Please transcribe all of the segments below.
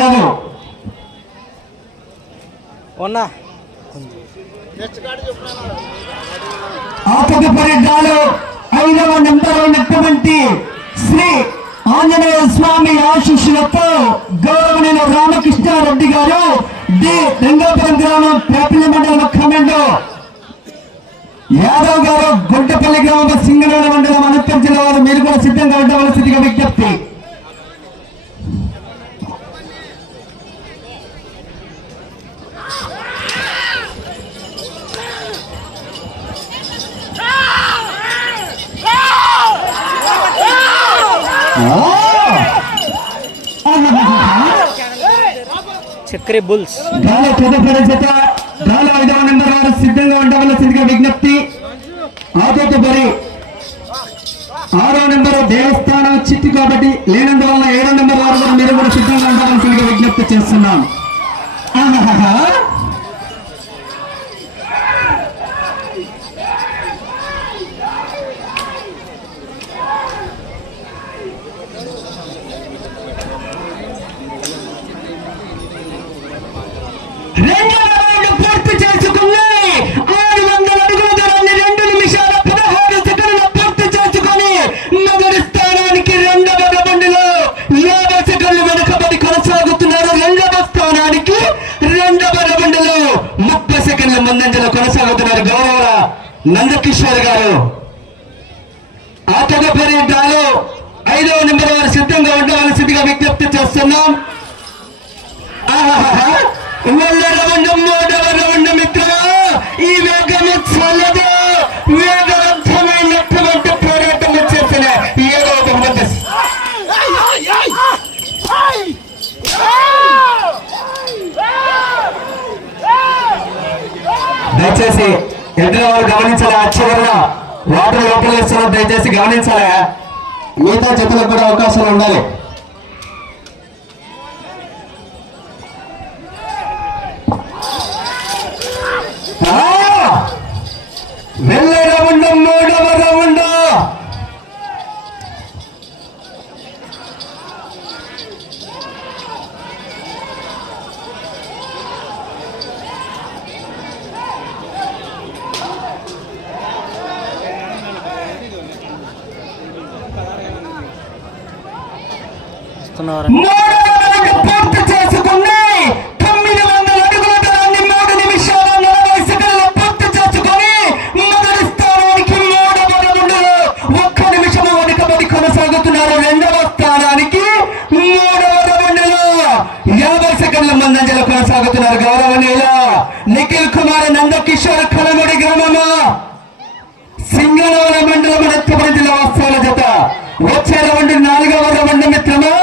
గారు ఉన్నా. ఐదవ నెంబర్ ఉన్నటువంటి శ్రీ ఆంజనేయ స్వామి ఆశీస్సులతో గౌరవనీయులు రామకృష్ణారెడ్డి గారు డి లింగాపురం గ్రామం పేపల్లి మండలం కమాండో యాదవ్ గారు గుంటపల్లి గ్రామం సింగనగర మండలం అనంతపురం జిల్లా వారు మీరు కూడా సిద్ధంగా ఉండవలసిందిగా విజ్ఞప్తి. చక్రి బుల్స్. తదుపరి జత గాలి ఐదవ నెంబర్ వారు సిద్ధంగా ఉండవలసిందిగా విజ్ఞప్తి. ఆ తదుపరి ఆరో నెంబర్ దేవస్థానం చిట్టు కాబట్టి లేనందువల్ల ఏడో నెంబర్ వారు మీరు కూడా సిద్ధంగా ఉండవలసిందిగా విజ్ఞప్తి చేస్తున్నాను. ఆహాహా రెండవ రౌండ్ పూర్తి చేసుకుని ఆరు వందల అడుగుల దూరాన్ని రెండు నిమిషాల పదహారు సెకండ్లు పూర్తి చేసుకుని మొదటి స్థానానికి రెండవ రౌండ్లో యాభై సెకండ్లు వెనుకబడి కొనసాగుతున్నారు రెండవ స్థానానికి రెండవ రౌండ్లో ముప్పై ముందంజలో కొనసాగుతున్నారు. గౌరవ నందకిషోర్ గారు. ఆ తదుపరి ఐదవ నెంబర్ వారు సిద్ధంగా ఉండవలసిందిగా విజ్ఞప్తి చేస్తున్నాం. ఆహాహా. రౌండ్ మూడవ రౌండ్ మిత్రమా ఈ వేగం చల్లదు వేగవంతమైనటువంటి దయచేసి ఎదురు వాళ్ళు గమనించాలి? అచ్చవరణ వాటర్ లోపల వేస్తున్నారు దయచేసి గమనించాలి? మిగతా జతలకు కూడా అవకాశాలు ఉండాలి. సెకండ్ల ముందంజలో కొనసాగుతున్నారు. గౌరవనీయుల నిఖిల్ కుమార్ నందకిషోర్ కలముడి గ్రామము. సింగనవరం మండలం అనంతపురం జిల్లా వస్త్రాల జత. వచ్చే రెండు నాలుగు రౌండ్ మిత్రమా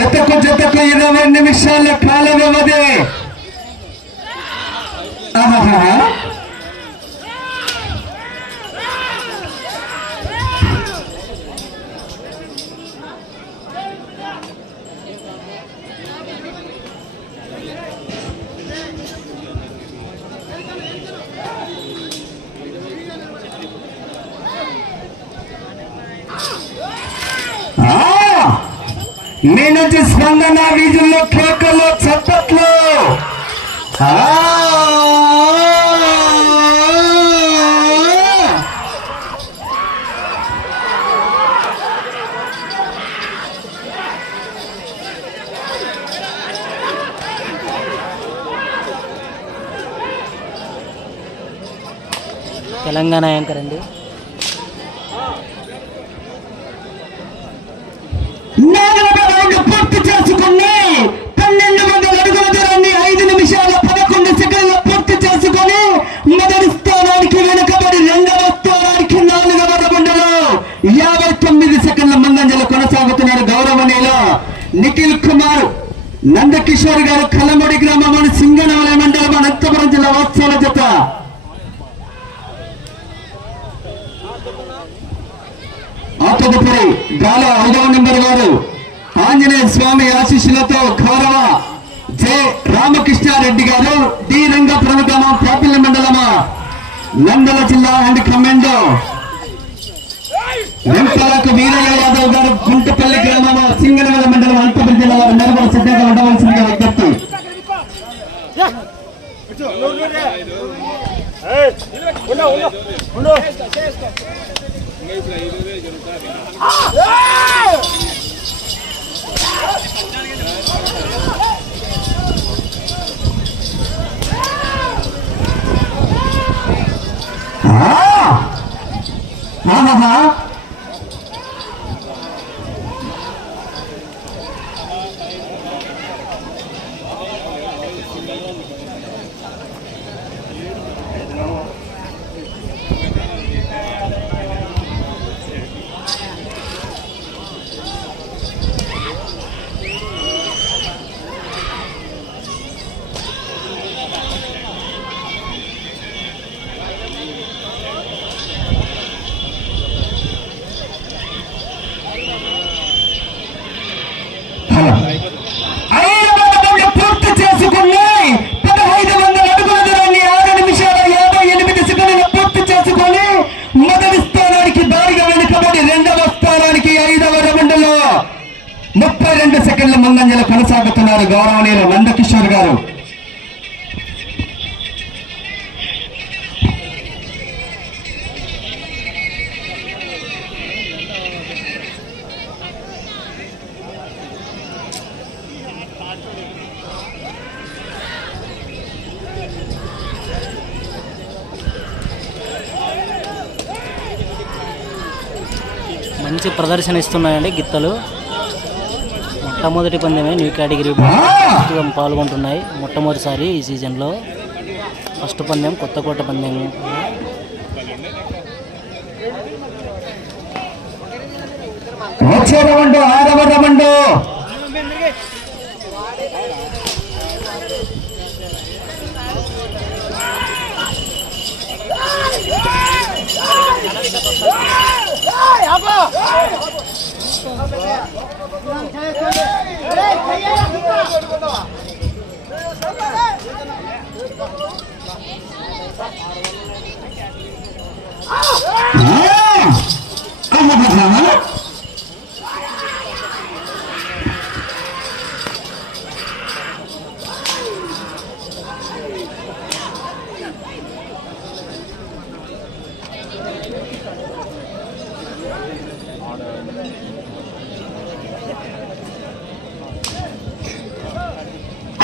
జతకు జతకు ఇరవై నిమిషాల కాల నుంచి స్పందన వీధుల్లో కేకలు చప్పట్లు. తెలంగాణ యాంకర్ అండి. యాభై తొమ్మిది ముందంజలు కొనసాగుతున్నారు గౌరవనీయులు నిఖిల్ కుమార్ నందకిషోర్ గారు కల్లమూడి గ్రామం సింగనవల మండలం అనంతపురం జిల్లా వత్సల జత. ఆతదుపరి గాల ఐదవ నెంబర్ గారు ఆంజనేయ స్వామి ఆశీస్సులతో గౌరవ జె రామకృష్ణారెడ్డి గారు డి రంగ ప్రముఖమ పాపిల్లి మండలమా నందల జిల్లా అండ్ కమాండో. వెంకలకు వీరయ్య యాదవ్ గారు గుంటపల్లి గ్రామం సింగనమల మండలం అనంతపురం జిల్లా వారు నలుగురు సిద్ధంగా ఉండవలసిందిగా విజ్ఞప్తి. ఆహా! ఆహాహా హలో. ఐదు వందలు పూర్తి చేసుకున్నాయి పదహైదు వందల అడుగుల దూరాన్ని ఆరు నిమిషాల యాభై ఎనిమిది సెకండ్లు పూర్తి చేసుకొని మొదటి స్థానానికి దారిగా వెనుకబడి రెండవ స్థానానికి ఐదవ రౌండ్లో ముప్పై రెండు సెకండ్ల కొనసాగుతున్నారు గౌరవనీయులు నందకిషోర్ గారు. మంచి ప్రదర్శన ఇస్తున్నాయండి గిత్తలు. మొట్టమొదటి పందెమే న్యూ కేటగిరీ పాల్గొంటున్నాయి మొట్టమొదటిసారి ఈ సీజన్లో. ఫస్ట్ పందెం కొత్తకోట పందెం. వచ్చే రౌండ్ ఆరవ రౌండ్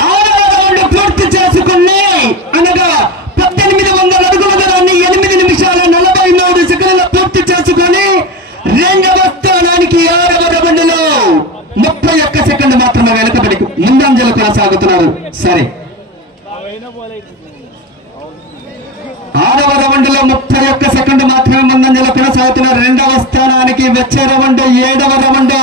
ఆరవ రౌండ్ పూర్తి చేసుకుని అనగా పద్దెనిమిది వందల అడుగుల దూరాన్ని ఎనిమిది నిమిషాల నలభై మూడు సెకండ్ల పూర్తి చేసుకొని రెండవ స్థానానికి ఆరవ రౌండ్లో ముప్పై ఒక్క సెకండ్ మాత్రమే వెనుకబడి ముందంజలు కొనసాగుతున్నారు సరే. ఆరవ రౌండ్లో ముప్పై ఒక్క సెకండ్ మాత్రమే ముందంజలు కొనసాగుతున్నారు రెండవ స్థానానికి వచ్చే రౌండ్ ఏడవ round.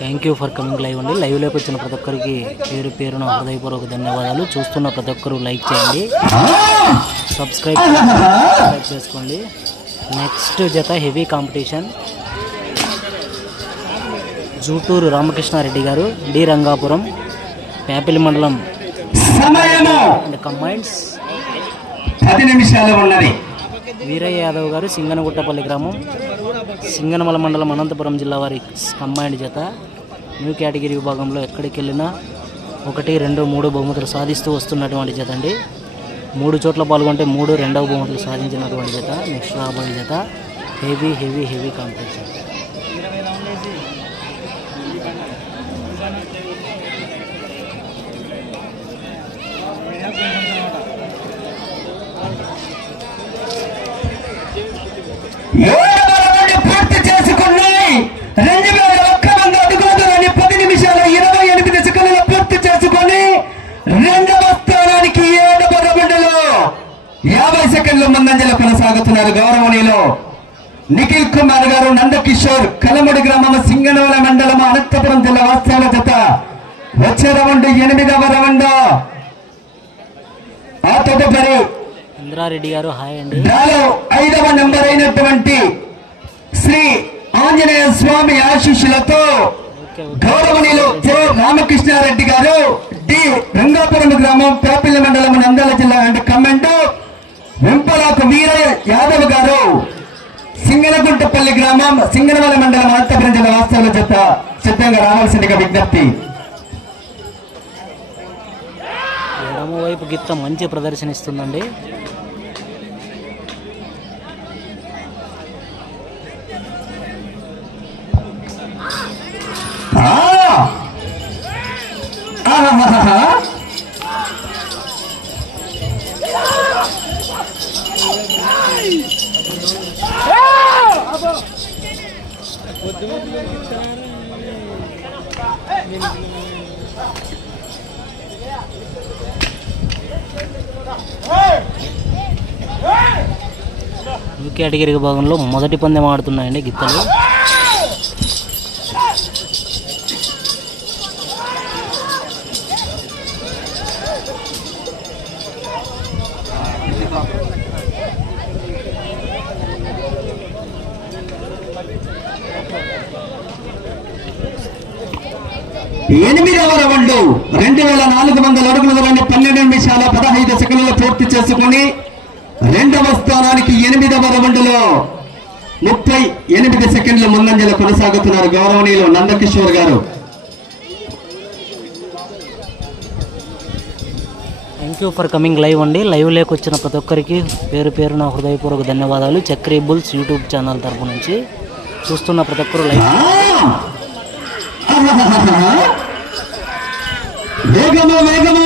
Thank you for coming live అండి. లైవ్లోకి వచ్చిన ప్రతి ఒక్కరికి పేరు పేరున హృదయపూర్వక ధన్యవాదాలు. చూస్తున్న ప్రతి ఒక్కరు లైక్ చేయండి! సబ్స్క్రైబ్! సబ్స్క్రైబ్ చేసుకోండి. నెక్స్ట్ జత హెవీ కాంపిటీషన్ జూటూరు రామకృష్ణారెడ్డి గారు డి రంగాపురం పేపిలి మండలం. అండ్ కంబైన్స్ పది నిమిషాలు ఉన్నది. వీరయ్య యాదవ్ గారు సింగనగుట్టపల్లి గ్రామం. సింగనమల మండలం అనంతపురం జిల్లా వారి కంబైండ్ జత. న్యూ కేటగిరీ విభాగంలో ఎక్కడికి వెళ్ళినా ఒకటి రెండు మూడు బహుమతులు సాధిస్తూ వస్తున్నటువంటి జత అండి. మూడు చోట్ల పాల్గొంటే మూడు రెండవ బహుమతులు సాధించినటువంటి జత. నెక్స్ట్ రాబోయే జత హెవీ హెవీ హెవీ కాంపిటీషన్ ఏడవ రౌండ్ పూర్తి చేసుకున్నాయి రెండు వేల ఒక్క కొనసాగుతున్నారు? గౌరవనీయులు నిఖిల్ కుమార్ గారు నందకిషోర్ కలముడి గ్రామం సింగనవల మండలం అనంతపురం జిల్లా వాస్తవాల జత. వచ్చే రౌండ్ ఎనిమిదవ రౌండ్. ఆ తదుపరి ఇంద్రారెడ్డి గారు హాయ్ అండి. డ్రాలో ఐదవ నెంబర్ అయినటువంటి శ్రీ ఆంజనేయ స్వామి ఆశీస్సులతో గౌరవనీయులు జె. రామకృష్ణారెడ్డి గారు డి. రంగాపురం గ్రామం పేపల్లి మండలం నంద్యాల జిల్లా అండ్ కమెంట్ వెంపలాకు వీర యాదవ్ గారు సింగనగుంటపల్లి గ్రామం సింగనమల మండలం అనంతపురం జిల్లా వాస్తవుల జత సిద్ధంగా రావాల్సిందిగా విజ్ఞప్తి. వైపు గిత్త మంచి ప్రదర్శన ఇస్తుందండి కేటగిరీ విభాగంలో మొదటి పందెం ఆడుతున్నాయండి గిత్తలు. ఎనిమిదవ రౌండ్ రెండు వేల నాలుగు వందల అడుగుల దూరాన్ని పన్నెండు నిమిషాల పదహైదు సెకండ్లు పూర్తి చేసుకుని రెండవ స్థానానికి ఎనిమిదవ రౌండ్లో ముప్పై ఎనిమిది సెకండ్ల ముందంజలో కొనసాగుతున్నారు గౌరవనీయులు నందకిషోర్ గారు. Thank you for coming live అండి. లైవ్ లేక వచ్చిన ప్రతి ఒక్కరికి పేరు పేరున హృదయపూర్వక ధన్యవాదాలు. చక్రీ బుల్స్ యూట్యూబ్ ఛానల్ తరపు నుంచి చూస్తున్న ప్రతి ఒక్కరు లైవ్ వేగము!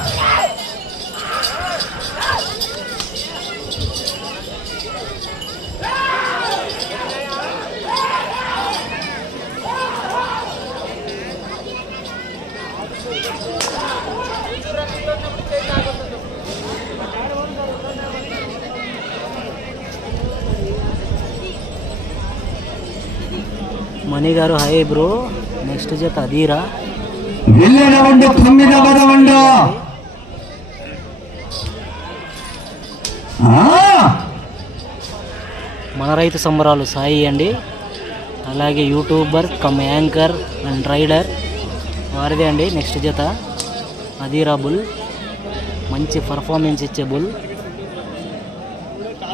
మణి గారు హాయ్ బ్రో నెక్స్ట్ జత అదీరా. తొమ్మిదవ రౌండ్! మన రైతు సంబరాలు సాయి అండి. అలాగే YouTuber cum anchor and rider. వారిదే అండి నెక్స్ట్ జత. అదీరా బుల్. మంచి పర్ఫార్మెన్స్ ఇచ్చే బుల్.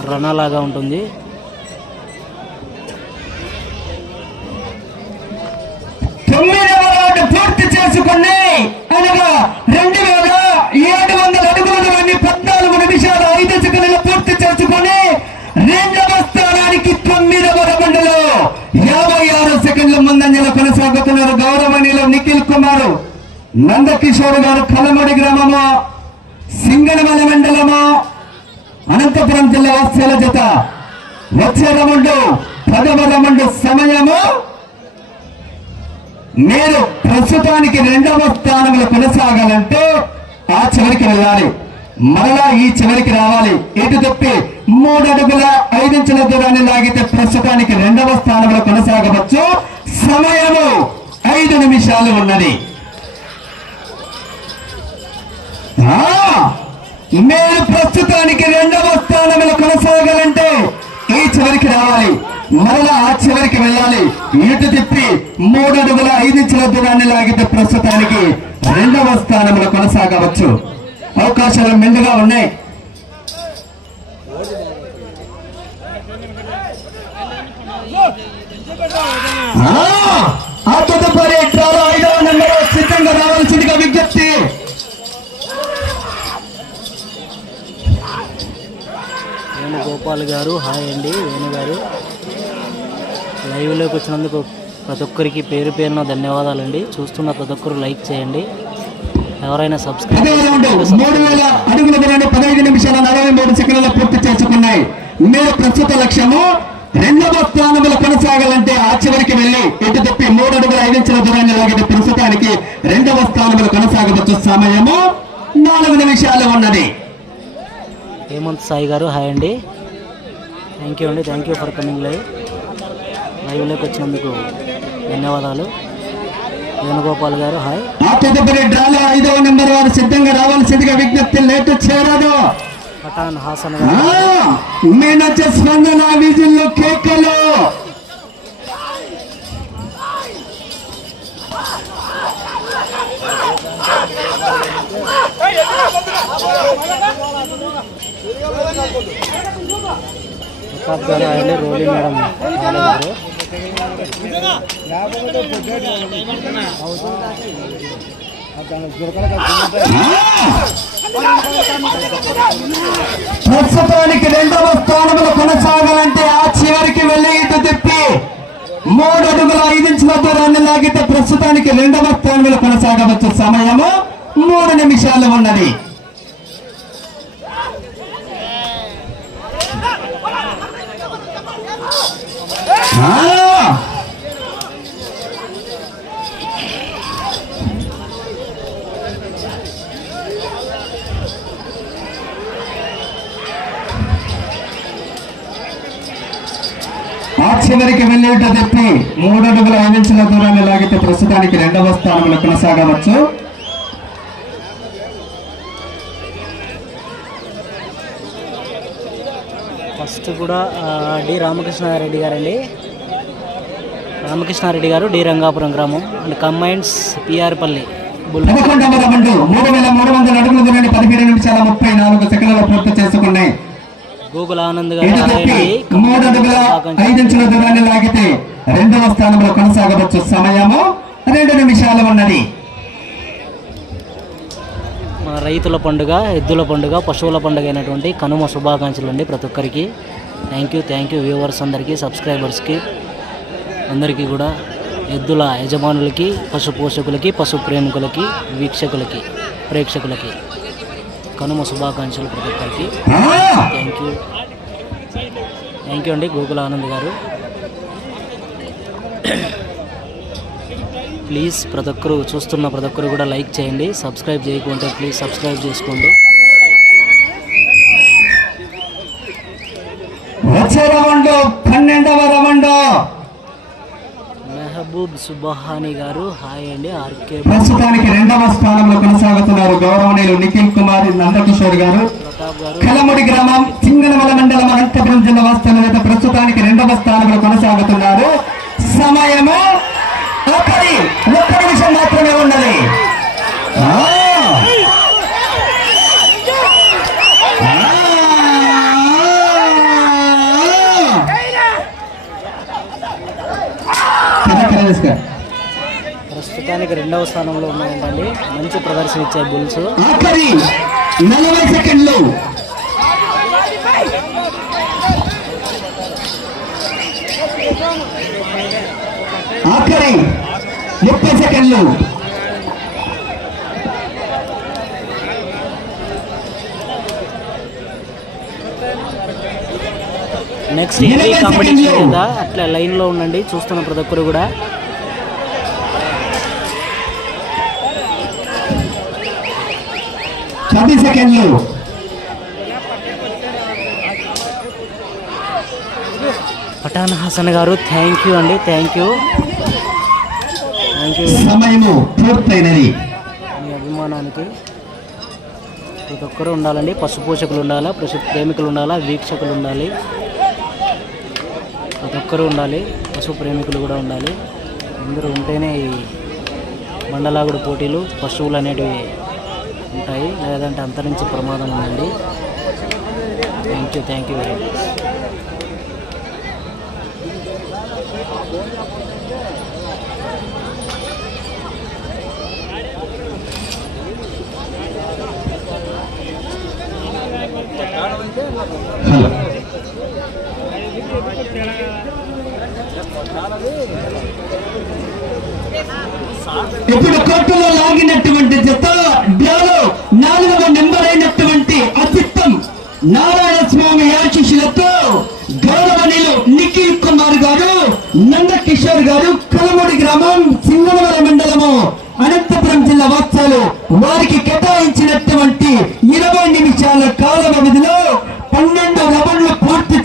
రనాలాగా ఉంటుంది. చేసుకుని అనగా రెండు వేల ఏడు వందల అడుగుల దూరాన్ని పద్నాలుగు నిమిషాల ఐదు సెకండ్లు పూర్తి చేసుకుని రెండవ స్థానానికి తొమ్మిదవ రౌండ్లో యాభై ఆరు సెకండ్ల ముందంజలో కొనసాగుతున్నారు గౌరవనీయులు నిఖిల్ కుమార్ నందకిషోర్ గారు కలమడి గ్రామము సింగనమల మండలము అనంతపురం జిల్లా వాస్యాల జత. వచ్చే రౌండ్ పదవ రౌండ్ సమయము మీరు ప్రస్తుతానికి రెండవ స్థానంలో కొనసాగాలంటే ఆ చివరికి వెళ్ళాలి. మరలా ఈ చివరికి రావాలి. ఎటు తప్పి మూడు అడుగుల ఐదించుల దూరాన్ని లాగితే ప్రస్తుతానికి రెండవ స్థానంలో కొనసాగవచ్చు. సమయము ఐదు నిమిషాలు ఉన్నది. ఆ, మీరు ప్రస్తుతానికి రెండవ స్థానంలో కొనసాగాలంటే ఈ చివరికి రావాలి. మరలా ఆ చివరికి వెళ్ళాలి. ఇటు తిప్పి మూడు అడుగుల ఐదు ఇంచుల దూరాన్ని లాగితే ప్రస్తుతానికి రెండవ స్థానంలో కొనసాగవచ్చు. అవకాశాలు మెండుగా ఉన్నాయి. ఆ, తదుపరి డ్రాలో ఐదవ నెంబర్ సిద్ధంగా రావాల్సిందిగా విజ్ఞప్తి. వేణుగోపాల్ గారు హాయ్ అండి. వేణు గారు. లైవ్లోకి వచ్చినందుకు ప్రతి ఒక్కరికి పేరు పేరున ధన్యవాదాలండి. చూస్తున్న ప్రతి ఒక్కరు లైక్ చేయండి. ఎవరైనా సబ్స్క్రైబ్ పదవ రౌండ్ మూడు వేల అడుగుల దూరాన్ని పదహైదు నిమిషాల నలభై మూడు పూర్తి చేసుకున్నాయి. మీరు ప్రస్తుత లక్ష్యము రెండవ స్థానంలో కొనసాగాలంటే ఆ చివరికి వెళ్ళి ఎటు తప్పి మూడు అడుగుల ఐదు ఇంచుల దూరాన్ని లాగితే ప్రస్తుతానికి రెండవ స్థానంలో కొనసాగవచ్చు సమయము నాలుగు నిమిషాలు ఉన్నది. హేమంత్ సాయి గారు హాయ్ అండి. థ్యాంక్ యూ అండి. Thank you for coming live లైవ్లోకి వచ్చినందుకు ధన్యవాదాలు. వేణుగోపాల్ గారు హాయ్. తదుపరి డ్రాలో ఐదవ నెంబర్ వారు సిద్ధంగా రావాల్సిందిగా విజ్ఞప్తి లేటు చేరదు. పఠాన్ హాసన్ గారు. మీనచ్చ స్పందన విజిల్లు కేకలు. ప్రతాప్ గారు రోలీ మేడం. హాయ్ ప్రస్తుతానికి రెండవ స్థానంలో కొనసాగాలంటే ఆ చివరికి వెళ్ళి ఇటు తిప్పి మూడు అడుగుల ఐదు ఇంచుల దూరాన్ని లాగితే ప్రస్తుతానికి రెండవ స్థానంలో కొనసాగవచ్చు సమయము. మూడు నిమిషాలు ఉన్నది. చివరికి వెళ్ళేట చెప్పి మూడు అడుగుల ఐదించుల దూరాన్ని లాగితే ప్రస్తుతానికి రెండవ స్థానంలో కొనసాగవచ్చు. ఫస్ట్ కూడా డి రామకృష్ణారెడ్డి గారండి. రామకృష్ణారెడ్డి గారు డి రంగాపురం గ్రామం అండ్ కంబైన్స్ పిఆర్పల్లి బుల్ పదకొండవ రౌండ్ మూడు వేల మూడు వందల అడుగుల దూరాన్ని పదిహేడు నిమిషాల ముప్పై నాలుగు సెకండ్లలో పూర్తి చేసుకున్నాయి. గూగుల్ ఆనంద్ గారు మూడు అడుగుల దూరాన్ని లాగితే రెండవ స్థానంలో కొనసాగవచ్చు సమయము. రెండు నిమిషాలు ఉన్నది. మన రైతుల పండుగ ఎద్దుల పండుగ పశువుల పండుగ అయినటువంటి కనుమ శుభాకాంక్షలు అండి ప్రతి ఒక్కరికి. Thank you thank you viewers అందరికీ సబ్స్క్రైబర్స్కి అందరికీ కూడా ఎద్దుల యజమానులకి పశు పోషకులకి పశు ప్రేమికులకి వీక్షకులకి ప్రేక్షకులకి కనుమ శుభాకాంక్షలు ప్రతి ఒక్కరికి. థ్యాంక్ యూ థ్యాంక్ యూ అండి గోకుల ఆనంద్ గారు. ప్లీజ్ ప్రతి ఒక్కరు చూస్తున్న ప్రతి ఒక్కరు కూడా లైక్ చేయండి సబ్స్క్రైబ్ చేయకుంటే ప్లీజ్ సబ్స్క్రైబ్ చేసుకోండి. పన్నెండవ రవండో. మెహబూబ్ సుబహాని గారు. హాయ్ అండి ఆర్కే ప్రస్తుతానికి రెండవ స్థానంలో కొనసాగుతున్నారు గౌరవనీయులు నిఖిల్ కుమార్ నందకిషోర్ గారు. ప్రతాప్ గారు. కలముడి గ్రామం సింగనమల మండలం అనంతపురం జిల్లా వాస్తవం ప్రస్తుతానికి రెండవ స్థానంలో కొనసాగుతున్నారు సమయము ఒకటి ఒక్క నిమిషం మాత్రమే ఉన్నది ఆ! ఆ! కింద కింద తీసుకో. ప్రస్తుతానికి రెండవ స్థానంలో ఉన్నాయండి మంచి ప్రదర్శన ఇచ్చాయి బుల్స్ ఆఖరి నలభై సెకండ్లు. ఆఖరి ముప్పై సెకండ్లు. నెక్స్ట్ హెవీ కాంపిటీషన్ కదా అట్లా లైన్లో ఉండండి చూస్తున్న ప్రతి ఒక్కరు కూడా. పది సెకండ్లు పఠాన్ హసన్ గారు థ్యాంక్ యూ అండి థ్యాంక్ యూ థ్యాంక్ యూ సమయము పూర్తయినది. మీ అభిమానానికి ప్రతి ఒక్కరు ఉండాలండి. పశు పోషకులు ఉండాలా పశు ప్రేమికులు ఉండాలా వీక్షకులు ఉండాలి. ప్రతి ఒక్కరు ఉండాలి పశు ప్రేమికులు కూడా ఉండాలి. అందరూ ఉంటేనే ఈ మండలాగుడు పోటీలు పశువులు అనేటివి ఉంటాయి. లేదంటే అంతరించి ప్రమాదం ఉందండి. Thank you thank you very much చాలా ఇప్పుడు కోర్టులో లాగినటువంటి జత నాలుగవ నెంబర్ అయినటువంటి అచిత్తం నారాయణ స్వామి ఆశిషులతో గౌరవనీయులు నిఖిల్ కుమార్ గారు నందకిషోర్ గారు కలమూడి గ్రామం సింగనవరం మండలము అనంతపురం జిల్లా వాత్సాలు వారికి కేటాయించినటువంటి ఇరవై నిమిషాల కాల వ్యవధిలో పన్నెండు రౌండ్లు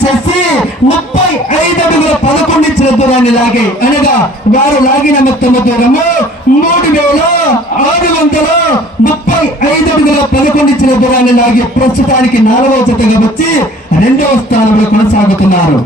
చేసి ముప్పై ఐదు అడుగుల పదకొండు ఇచ్చిన దూరాన్ని లాగే అనగా వారు లాగిన మొత్తం దూరము మూడు వేల ఆరు వందల ముప్పై ఐదు అడుగుల పదకొండు ఇచ్చిన దూరాన్ని లాగి ప్రస్తుతానికి నాలుగవ జతగా వచ్చి రెండవ స్థానంలో కొనసాగుతున్నారు.